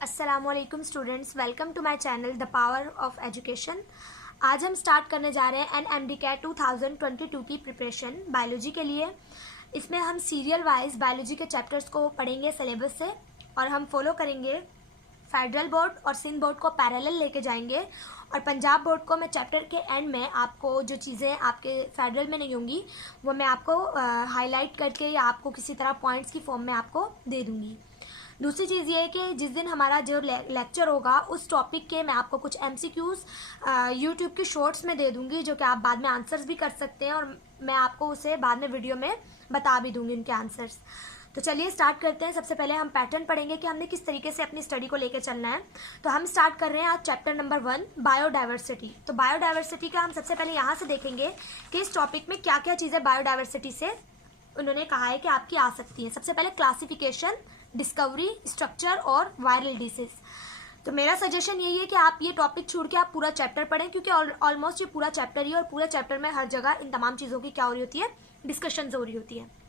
अस्सलामुअलैकुम students, welcome to my channel the power of education. आज हम स्टार्ट करने जा रहे हैं NMD कैट 2022 की प्रिपरेशन बायोलॉजी के लिए। इसमें हम सीरियल वाइज बायोलॉजी के चैप्टर्स को पढ़ेंगे सिलेबस से, और हम फॉलो करेंगे फेडरल बोर्ड और सिंध बोर्ड को पैरेलल लेके जाएंगे, और पंजाब बोर्ड को मैं चैप्टर के एंड में आपको जो चीज़ें आपके फेडरल में नहीं होंगी वो मैं आपको हाईलाइट करके या आपको किसी तरह पॉइंट्स की फॉर्म में आपको दे दूँगी। दूसरी चीज़ ये है कि जिस दिन हमारा जो लेक्चर होगा उस टॉपिक के मैं आपको कुछ MCQs यूट्यूब की शॉर्ट्स में दे दूंगी, जो कि आप बाद में आंसर्स भी कर सकते हैं, और मैं आपको उसे बाद में वीडियो में बता भी दूंगी उनके आंसर्स। तो चलिए स्टार्ट करते हैं। सबसे पहले हम पैटर्न पढ़ेंगे कि हमने किस तरीके से अपनी स्टडी को लेकर चलना है। तो हम स्टार्ट कर रहे हैं आज चैप्टर नंबर 1 बायोडाइवर्सिटी। तो बायोडाइवर्सिटी का हम सबसे पहले यहाँ से देखेंगे कि इस टॉपिक में क्या क्या चीज़ें बायोडाइवर्सिटी से उन्होंने कहा है कि आपकी आ सकती है। सबसे पहले क्लासिफिकेशन, डिस्कवरी, स्ट्रक्चर और वायरल डिसीज। तो मेरा सजेशन यही है कि आप ये टॉपिक छोड़ के आप पूरा चैप्टर पढ़ें, क्योंकि ऑलमोस्ट ये पूरा चैप्टर ही है, और पूरे चैप्टर में हर जगह इन तमाम चीज़ों की क्या हो रही होती है, डिस्कशन हो रही होती है।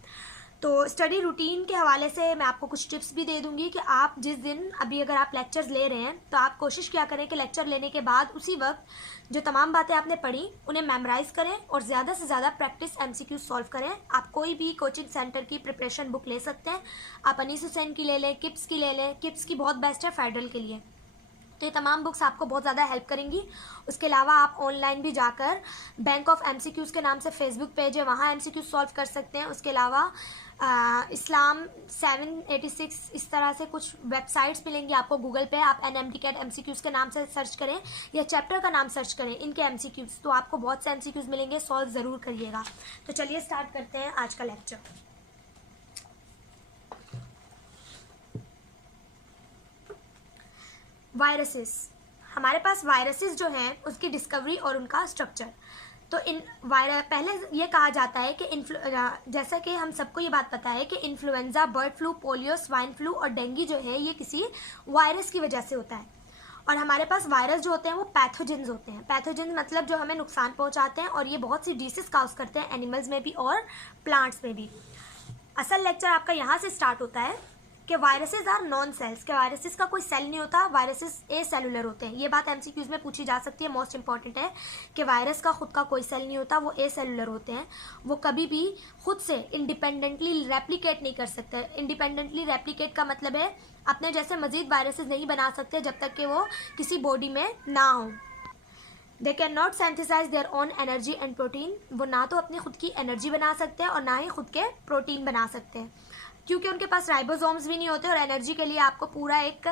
तो स्टडी रूटीन के हवाले से मैं आपको कुछ टिप्स भी दे दूंगी कि आप जिस दिन अभी अगर आप लेक्चर्स ले रहे हैं तो आप कोशिश क्या करें कि लेक्चर लेने के बाद उसी वक्त जो तमाम बातें आपने पढ़ी उन्हें मेमोराइज करें, और ज़्यादा से ज़्यादा प्रैक्टिस MCQ सॉल्व करें। आप कोई भी कोचिंग सेंटर की प्रिपरेशन बुक ले सकते हैं। आप अनीस हुसैन की ले लें, किप्स की ले लें। किप्स की बहुत बेस्ट है फेडरल के लिए। तो ये तमाम बुक्स आपको बहुत ज़्यादा हेल्प करेंगी। उसके अलावा आप ऑनलाइन भी जाकर बैंक ऑफ MCQs के नाम से फेसबुक पेज है, वहाँ MCQ सॉल्व कर सकते हैं। उसके अलावा इस्लाम 786 इस तरह से कुछ वेबसाइट्स मिलेंगी आपको गूगल पे। आप NMD कैट MCQs के नाम से सर्च करें या चैप्टर का नाम सर्च करें इनके MCQs, तो आपको बहुत से MCQs मिलेंगे। सॉल्व ज़रूर करिएगा। तो चलिए स्टार्ट करते हैं आज का लेक्चर। वायरसेस, हमारे पास वायरसेस जो हैं उसकी डिस्कवरी और उनका स्ट्रक्चर। तो पहले ये कहा जाता है कि जैसा कि हम सबको ये बात पता है कि influenza, bird flu, polio, swine flu और डेंगू जो है ये किसी वायरस की वजह से होता है। और हमारे पास वायरस जो होते हैं वो पैथोजेंस होते हैं। पैथोजेंस मतलब जो हमें नुकसान पहुंचाते हैं, और ये बहुत सी डिसीज काउज करते हैं एनिमल्स में भी और प्लांट्स में भी। असल लेक्चर आपका यहाँ से स्टार्ट होता है कि वायरसेस आर नॉन सेल्स, के वायरसेस का कोई सेल नहीं होता, वायरसेस ए सेलुलर होते हैं। ये बात MCQs में पूछी जा सकती है, मोस्ट इंपॉर्टेंट है कि वायरस का खुद का कोई सेल नहीं होता, वो ए सेलुलर होते हैं। वो कभी भी खुद से इंडिपेंडेंटली रेप्लिकेट नहीं कर सकते। इंडिपेंडेंटली रेप्लिकेट का मतलब है अपने जैसे मजीद वायरसेस नहीं बना सकते जब तक कि वो किसी बॉडी में ना हो। They can not synthesise their own energy and protein, वो ना तो अपनी खुद की एनर्जी बना सकते हैं और ना ही खुद के प्रोटीन बना सकते हैं, क्योंकि उनके पास राइबोसोम्स भी नहीं होते। और एनर्जी के लिए आपको पूरा एक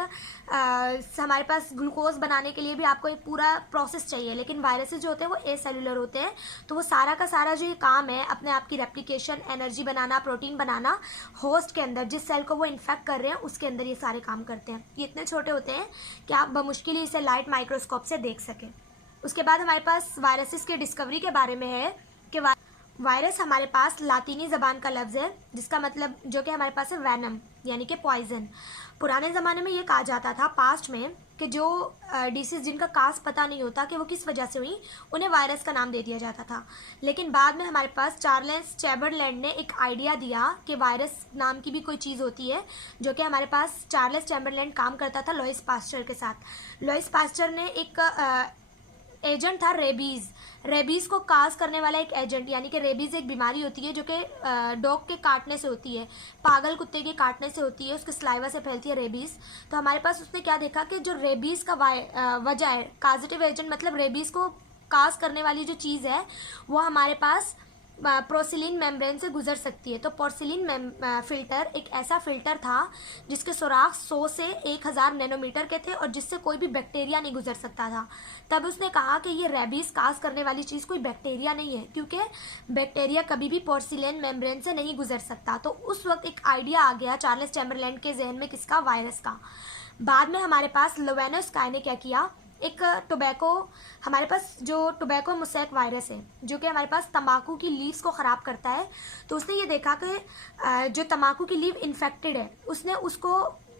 हमारे पास ग्लूकोज बनाने के लिए भी आपको एक पूरा प्रोसेस चाहिए। लेकिन वायरसेस जो होते हैं वो ए सेलुलर होते हैं, तो वो सारा का सारा जो ये काम है अपने आप की रेप्लिकेशन, एनर्जी बनाना, प्रोटीन बनाना, होस्ट के अंदर जिस सेल को वो इन्फेक्ट कर रहे हैं उसके अंदर ये सारे काम करते हैं। ये इतने छोटे होते हैं कि आप बमुश्किल इसे लाइट माइक्रोस्कोप से देख सकें। उसके बाद हमारे पास वायरसेस के डिस्कवरी के बारे में है कि वायरस हमारे पास लातीनी ज़बान का लफ्ज़ है जिसका मतलब जो कि हमारे पास है वैनम, यानी कि पॉइजन। पुराने ज़माने में ये कहा जाता था पास्ट में कि जो डिसीज जिनका काज पता नहीं होता कि वो किस वजह से हुई, उन्हें वायरस का नाम दे दिया जाता था। लेकिन बाद में हमारे पास चार्ल्स चैम्बरलैंड ने एक आइडिया दिया कि वायरस नाम की भी कोई चीज़ होती है, जो कि हमारे पास चार्ल्स चैम्बरलैंड काम करता था लुईस पास्चर के साथ। लुईस पास्चर ने एक एजेंट था रेबीज़, रेबीज़ को काज करने वाला एक एजेंट, यानी कि रेबीज़ एक बीमारी होती है जो कि डॉग के काटने से होती है, पागल कुत्ते के काटने से होती है, उसके स्लाइवा से फैलती है रेबीज़। तो हमारे पास उसने क्या देखा कि जो रेबीज़ का वजह है, काजेटिव एजेंट मतलब रेबीज़ को काज करने वाली जो चीज़ है वो हमारे पास पोर्सिलिन मेम्ब्रेन से गुजर सकती है। तो पोर्सिलिन फिल्टर एक ऐसा फिल्टर था जिसके सुराख 100 से 1000 नैनोमीटर के थे और जिससे कोई भी बैक्टीरिया नहीं गुजर सकता था। तब उसने कहा कि ये रेबीज काज करने वाली चीज़ कोई बैक्टीरिया नहीं है, क्योंकि बैक्टीरिया कभी भी पोर्सिलिन मेम्ब्रेन से नहीं गुजर सकता। तो उस वक्त एक आइडिया आ गया चार्ल्स चैम्बरलैंड के जहन में, किसका? वायरस का। बाद में हमारे पास लोवेनोस्काई ने क्या किया, एक टोबैको, हमारे पास जो टोबैको मोसैक वायरस है जो कि हमारे पास तंबाकू की लीव्स को ख़राब करता है, तो उसने ये देखा कि जो तंबाकू की लीव इन्फेक्टेड है उसने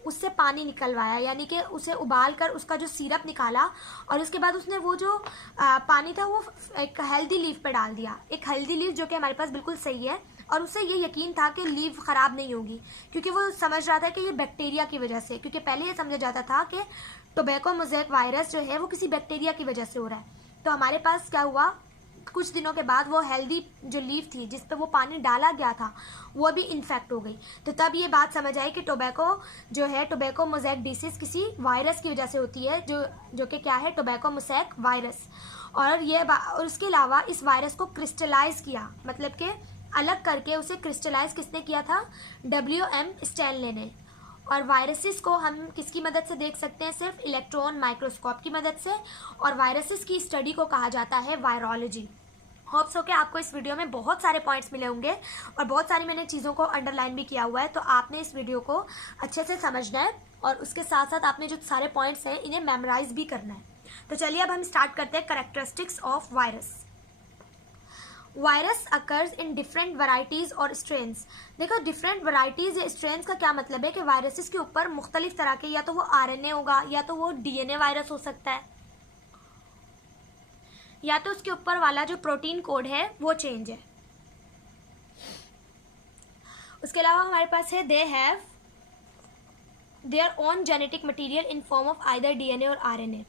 उससे पानी निकलवाया, यानी कि उसे उबाल कर उसका जो सिरप निकाला, और उसके बाद उसने वो जो पानी था वो एक हेल्दी लीफ पे डाल दिया। एक हेल्दी लीफ जो कि हमारे पास बिल्कुल सही है, और उसे ये यकीन था कि लीव ख़राब नहीं होगी, क्योंकि वो समझ रहा था कि ये बैक्टीरिया की वजह से, क्योंकि पहले ये समझा जाता था कि टोबैको मोज़ेक वायरस जो है वो किसी बैक्टीरिया की वजह से हो रहा है। तो हमारे पास क्या हुआ, कुछ दिनों के बाद वो हेल्दी जो लीफ थी जिस पे वो पानी डाला गया था वो भी इन्फेक्ट हो गई। तो तब ये बात समझ आई कि टोबैको जो है, टोबैको मोज़ेक डिसीज़ किसी वायरस की वजह से होती है, जो कि क्या है, टोबैको मोज़ेक वायरस। और उसके अलावा इस वायरस को क्रिस्टलाइज किया, मतलब कि अलग करके उसे क्रिस्टलाइज किसने किया था, WM स्टैनले ने। और वायरसेस को हम किसकी मदद से देख सकते हैं, सिर्फ इलेक्ट्रॉन माइक्रोस्कोप की मदद से, और वायरसेस की स्टडी को कहा जाता है वायरोलॉजी। होप्स हो कि आपको इस वीडियो में बहुत सारे पॉइंट्स मिले होंगे और बहुत सारी मैंने चीज़ों को अंडरलाइन भी किया हुआ है, तो आपने इस वीडियो को अच्छे से समझना है और उसके साथ साथ आपने जो सारे पॉइंट्स हैं इन्हें मेमोराइज भी करना है। तो चलिए अब हम स्टार्ट करते हैं characteristics of virus. Virus occurs in different varieties और स्ट्रेन्स। देखो, डिफरेंट वैरायटीज़ या स्ट्रेन्स का क्या मतलब है कि वायरसेस के ऊपर मुख्तलिफ तरह के, या तो वो RNA होगा, या तो वो DNA वायरस हो सकता है, या तो उसके ऊपर वाला जो प्रोटीन कोड है वो चेंज है। उसके अलावा हमारे पास है they have their own genetic material in form of either DNA और RNA।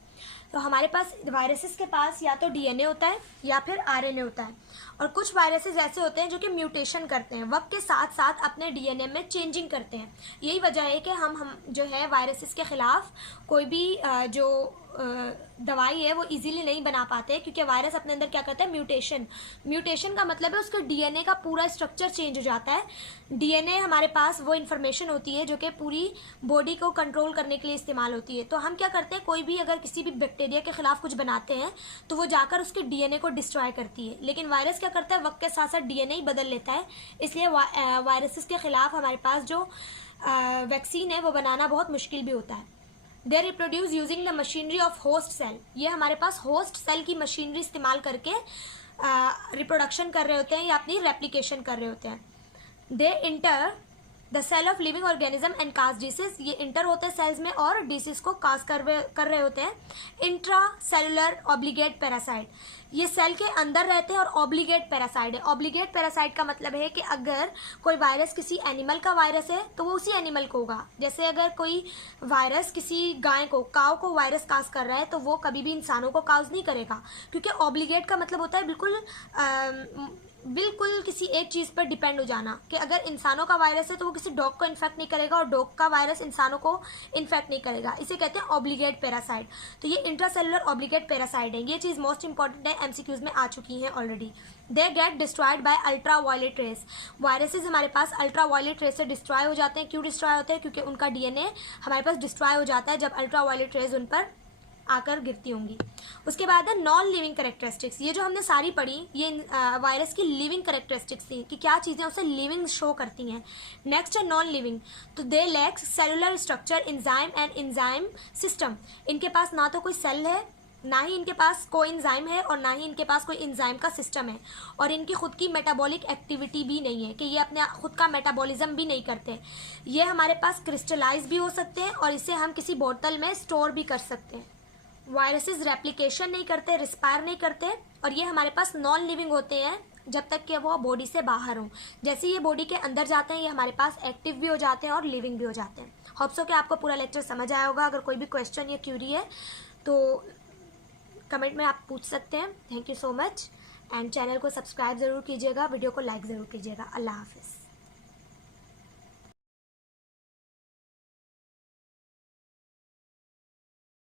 तो हमारे पास वायरसेस के पास या तो DNA होता है या फिर RNA होता है, और कुछ वायरसेस ऐसे होते हैं जो कि म्यूटेशन करते हैं, वक्त के साथ साथ अपने DNA में चेंजिंग करते हैं। यही वजह है कि हम जो है वायरसेस के ख़िलाफ़ कोई भी जो दवाई है वो इजीली नहीं बना पाते, क्योंकि वायरस अपने अंदर क्या करता है, म्यूटेशन का मतलब है उसके DNA का पूरा स्ट्रक्चर चेंज हो जाता है। DNA हमारे पास वो इन्फॉर्मेशन होती है जो कि पूरी बॉडी को कंट्रोल करने के लिए इस्तेमाल होती है। तो हम क्या करते हैं, कोई भी अगर किसी भी बैक्टीरिया के खिलाफ कुछ बनाते हैं तो वो जाकर उसके DNA को डिस्ट्रॉय करती है, लेकिन वायरस क्या करता है, वक्त के साथ साथ DNA ही बदल लेता है। इसलिए वायरसेस के खिलाफ हमारे पास जो वैक्सीन है वो बनाना बहुत मुश्किल भी होता है। They reproduce using the machinery of host cell. ये हमारे पास होस्ट सेल की मशीनरी इस्तेमाल करके रिप्रोडक्शन कर रहे होते हैं या अपनी रेप्लिकेशन कर रहे होते हैं। They enter the cell of living organism and cause disease. ये इंटर होते हैं सेल्स में और डिसीज को काज कर रहे होते हैं। इंट्रा सेलुलर ऑब्लिगेट पैरासाइट, ये सेल के अंदर रहते हैं और ऑब्लिगेट पैरासाइट है। ऑब्लिगेट पैरासाइट का मतलब है कि अगर कोई वायरस किसी एनिमल का वायरस है तो वो उसी एनिमल को होगा। जैसे अगर कोई वायरस किसी गाय को, काव को वायरस काज कर रहा है तो वो कभी भी इंसानों को काज नहीं करेगा, क्योंकि ऑब्लिगेट का मतलब होता है बिल्कुल किसी एक चीज़ पर डिपेंड हो जाना, कि अगर इंसानों का वायरस है तो वो किसी डॉग को इन्फेक्ट नहीं करेगा और डॉग का वायरस इंसानों को इन्फेक्ट नहीं करेगा। इसे कहते हैं ऑब्लिगेट पैरासाइट। तो ये इंट्रासेलुलर ऑब्लिगेट पैरासाइट है। ये चीज़ मोस्ट इंपॉर्टेंट है, MCQs में आ चुकी हैं already. They get destroyed by ultra violet rays. Viruses हमारे पास अल्ट्रा वायलेट रेस से डिस्ट्रॉय हो जाते हैं। क्यों डिस्ट्रॉय होते हैं, क्योंकि उनका DNA हमारे पास डिस्ट्रॉय हो जाता है जब अल्ट्रा वायलेट रेस उन पर आकर गिरती होंगी। उसके बाद है नॉन लिविंग कैरेक्टरिस्टिक्स। ये जो हमने सारी पढ़ी ये वायरस की लिविंग कैरेक्टरिस्टिक्स थी कि क्या चीज़ें उसे लिविंग शो करती हैं। नेक्स्ट है नॉन लिविंग, तो they lack cellular structure, enzyme and enzyme system. इनके पास ना तो कोई सेल है, ना ही इनके पास कोई एंजाइम है और ना ही इनके पास कोई एंजाइम का सिस्टम है, और इनकी खुद की मेटाबॉलिक एक्टिविटी भी नहीं है कि ये अपने खुद का मेटाबॉलिज्म भी नहीं करते। ये हमारे पास क्रिस्टलाइज भी हो सकते हैं और इसे हम किसी बोतल में स्टोर भी कर सकते हैं। वायरसेस रेप्लिकेशन नहीं करते, रिस्पायर नहीं करते, और ये हमारे पास नॉन लिविंग होते हैं जब तक कि वो बॉडी से बाहर हों। जैसे ये बॉडी के अंदर जाते हैं ये हमारे पास एक्टिव भी हो जाते हैं और लिविंग भी हो जाते हैं। होप्स हो कि आपको पूरा लेक्चर समझ आया होगा। अगर कोई भी क्वेश्चन या क्यूरी है तो कमेंट में आप पूछ सकते हैं। Thank you so much, and channel को सब्सक्राइब ज़रूर कीजिएगा, वीडियो को लाइक ज़रूर कीजिएगा। अल्लाह हाफिज़।